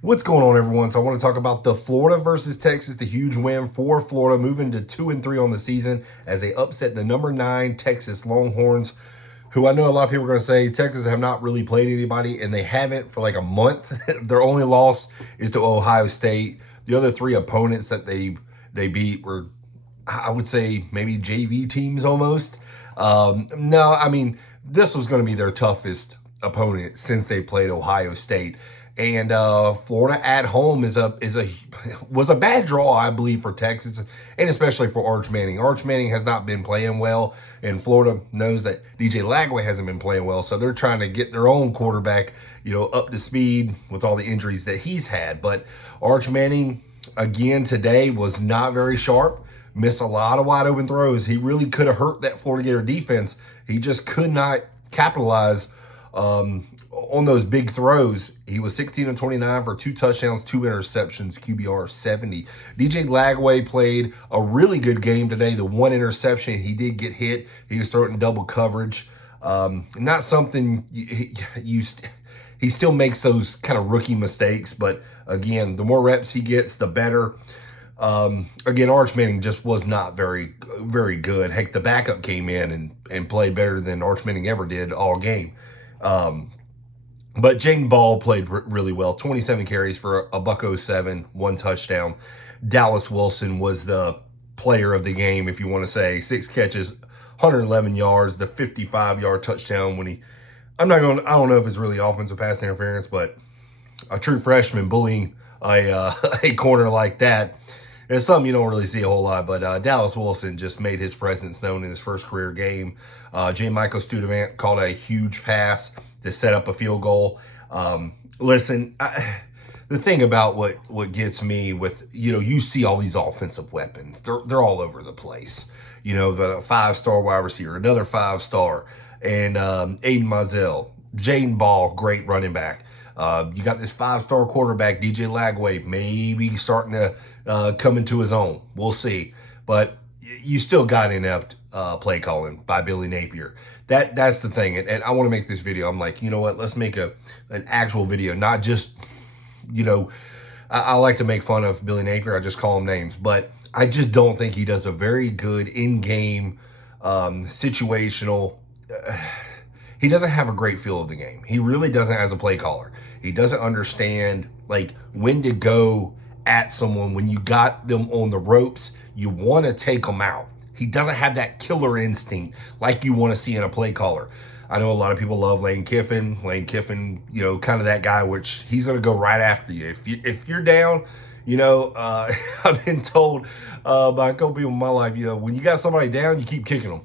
What's going on, everyone? So I want to talk about the Florida versus Texas, the huge win for Florida, moving to 2-3 on the season as they upset the number 9 Texas Longhorns, who I know a lot of people are going to say Texas have not really played anybody, and they haven't for like a month. Their only loss is to Ohio State. The other 3 opponents that they beat were, I would say, maybe JV teams almost. No, I mean, this was going to be their toughest opponent since they played Ohio State. And Florida at home was a bad draw, I believe, for Texas, and especially for Arch Manning. Arch Manning has not been playing well, and Florida knows that DJ Lagway hasn't been playing well, so they're trying to get their own quarterback, up to speed with all the injuries that he's had. But Arch Manning again today was not very sharp. Missed a lot of wide open throws. He really could have hurt that Florida Gator defense. He just could not capitalize on those big throws. He was 16-29 for 2 touchdowns, 2 interceptions, QBR of 70. DJ Lagway played a really good game today. The 1 interception, he did get hit. He was throwing double coverage. Not something he still makes those kind of rookie mistakes, but again, the more reps he gets, the better. Again, Arch Manning just was not very, very good. Heck, the backup came in and played better than Arch Manning ever did all game. But Jaden Ball played really well. 27 carries for a $107, 1 touchdown. Dallas Wilson was the player of the game, if you want to say. 6 catches, 111 yards, the 55-yard touchdown when I don't know if it's really offensive pass interference, but a true freshman bullying a corner like that, it's something you don't really see a whole lot. But Dallas Wilson just made his presence known in his first career game. J. Michael Studevant called a huge pass to set up a field goal. Listen, the thing about what gets me with, you see all these offensive weapons. They're all over the place. The 5-star wide receiver, another 5-star, and Aiden Mizell, Jaden Ball, great running back. You got this 5-star quarterback, DJ Lagway, maybe starting to come into his own. We'll see. But you still got inept play calling by Billy Napier. That's the thing. And I want to make this video. I'm like, you know what? Let's make an actual video, not just, I like to make fun of Billy Napier. I just call him names. But I just don't think he does a very good in-game situational. He doesn't have a great feel of the game. He really doesn't as a play caller. He doesn't understand like when to go at someone. When you got them on the ropes, you want to take them out. He doesn't have that killer instinct like you want to see in a play caller. I know a lot of people love Lane Kiffin. Lane Kiffin, kind of that guy, which he's going to go right after you. If you're down, I've been told by a couple people in my life, when you got somebody down, you keep kicking them,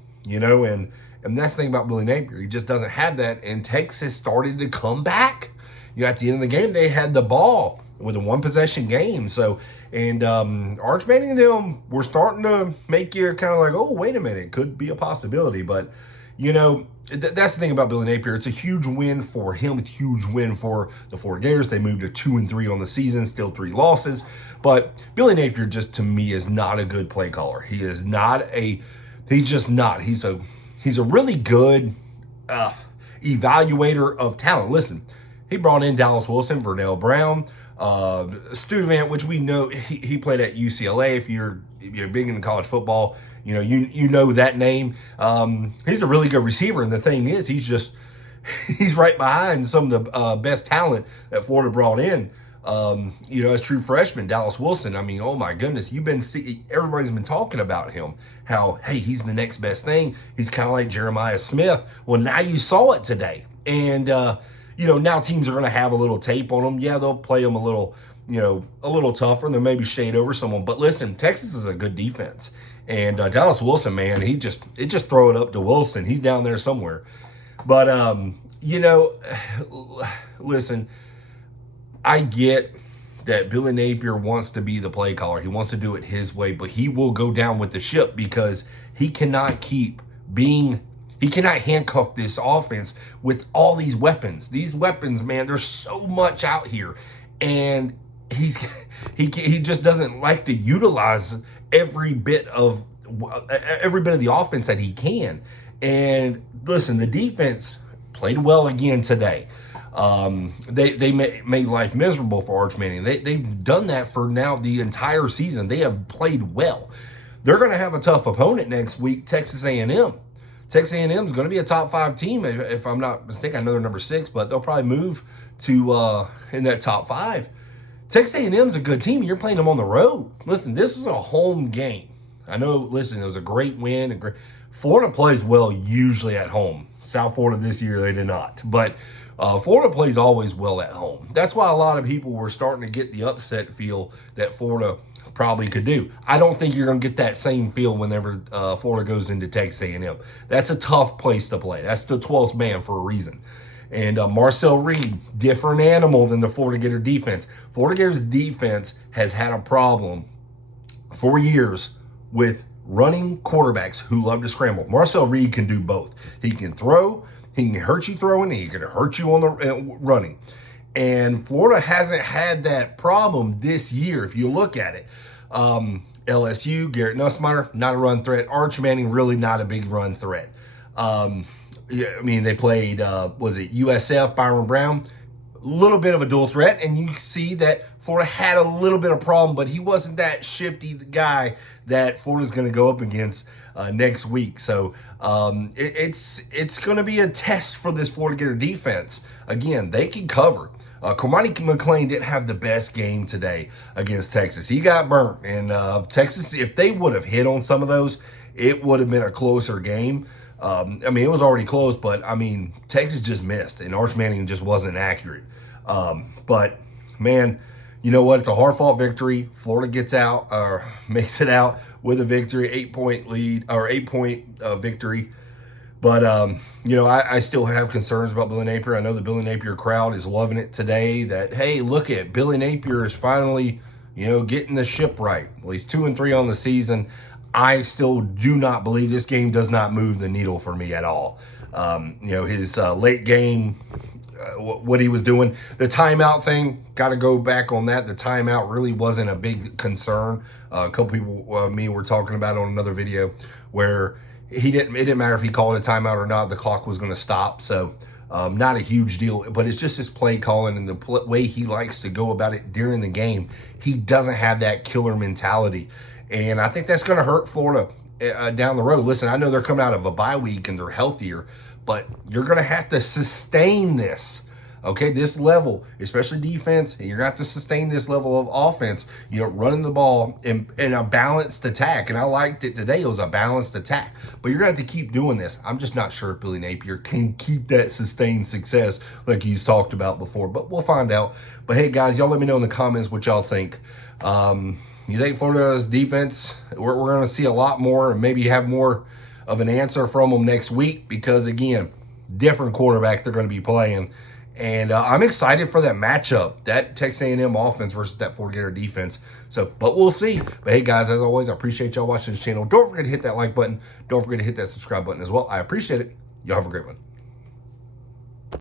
and that's the thing about Billy Napier. He just doesn't have that. And Texas started to come back. At the end of the game, they had the ball with a 1-possession game. So, and Arch Manning and him were starting to make you kind of like, oh, wait a minute, could be a possibility. But, that's the thing about Billy Napier. It's a huge win for him. It's a huge win for the Florida Gators. They moved to 2-3 on the season, still 3 losses. But Billy Napier just, to me, is not a good play caller. He's just not. He's a really good evaluator of talent. Listen, he brought in Dallas Wilson, Vernell Brown, Studevant, which we know he played at UCLA. If you're big into college football, you know that name. He's a really good receiver, and the thing is, he's right behind some of the best talent that Florida brought in. As true freshman, Dallas Wilson. I mean, oh my goodness, everybody's been talking about him. How, hey, he's the next best thing. He's kind of like Jeremiah Smith. Well, now you saw it today. And, now teams are going to have a little tape on them. Yeah, they'll play them a little tougher. They'll maybe shade over someone. But listen, Texas is a good defense. And Dallas Wilson, man, just throw it up to Wilson. He's down there somewhere. But, listen, I get that Billy Napier wants to be the play caller. He wants to do it his way, but he will go down with the ship because he cannot handcuff this offense with all these weapons. These weapons, man, there's so much out here. And he just doesn't like to utilize every bit of the offense that he can. And listen, the defense played well again today. They made life miserable for Arch Manning. They've done that for now the entire season. They have played well. They're going to have a tough opponent next week, Texas A&M. Texas A&M is going to be a top 5 team, if I'm not mistaken. I know they're number 6, but they'll probably move to in that top 5. Texas A&M is a good team. You're playing them on the road. Listen, this is a home game. I know, listen, it was a great win. Florida plays well usually at home. South Florida this year, they did not. But Florida plays always well at home. That's why a lot of people were starting to get the upset feel that Florida probably could do. I don't think you're going to get that same feel whenever Florida goes into Texas A&M. That's a tough place to play. That's the 12th man for a reason. And Marcel Reed, different animal than the Florida Gator defense. Florida Gators defense has had a problem for years with running quarterbacks who love to scramble. Marcel Reed can do both. He can throw, he can hurt you throwing, he can hurt you on the running. And Florida hasn't had that problem this year. If you look at it, LSU, Garrett Nussmeier, not a run threat. Arch Manning, really not a big run threat. Yeah, I mean, they played, was it USF, Byron Brown? A little bit of a dual threat, and you see that Florida had a little bit of problem, but he wasn't that shifty guy that Florida's going to go up against next week. So it's going to be a test for this Florida Gator defense. Again, they can cover. Cormani McClain didn't have the best game today against Texas. He got burnt, and Texas, if they would have hit on some of those, it would have been a closer game. I mean, it was already close, but, I mean, Texas just missed, and Arch Manning just wasn't accurate. But, man, you know what? It's a hard-fought victory. Florida gets out, or makes it out with a victory, 8-point lead, or 8-point victory. But, you know, I still have concerns about Billy Napier. I know the Billy Napier crowd is loving it today that, hey, look at Billy Napier is finally, you know, getting the ship right. Well, he's 2-3 on the season. I still do not believe this game does not move the needle for me at all. You know, his late game, what he was doing, the timeout thing, got to go back on that. The timeout really wasn't a big concern. A couple people, me, were talking about it on another video where it didn't matter if he called a timeout or not, the clock was going to stop. So not a huge deal, but it's just his play calling and the way he likes to go about it during the game. He doesn't have that killer mentality. And I think that's going to hurt Florida down the road. Listen, I know they're coming out of a bye week and they're healthier, but you're going to have to sustain this, okay? This level, especially defense, and you're going to have to sustain this level of offense, you know, running the ball in a balanced attack. And I liked it today. It was a balanced attack. But you're going to have to keep doing this. I'm just not sure if Billy Napier can keep that sustained success like he's talked about before, but we'll find out. But, hey, guys, y'all let me know in the comments what y'all think. You think Florida's defense, we're going to see a lot more and maybe have more of an answer from them next week because, again, different quarterback they're going to be playing. And I'm excited for that matchup, that Texas A&M offense versus that Florida Gator defense. So, but we'll see. But, hey, guys, as always, I appreciate y'all watching this channel. Don't forget to hit that like button. Don't forget to hit that subscribe button as well. I appreciate it. Y'all have a great one.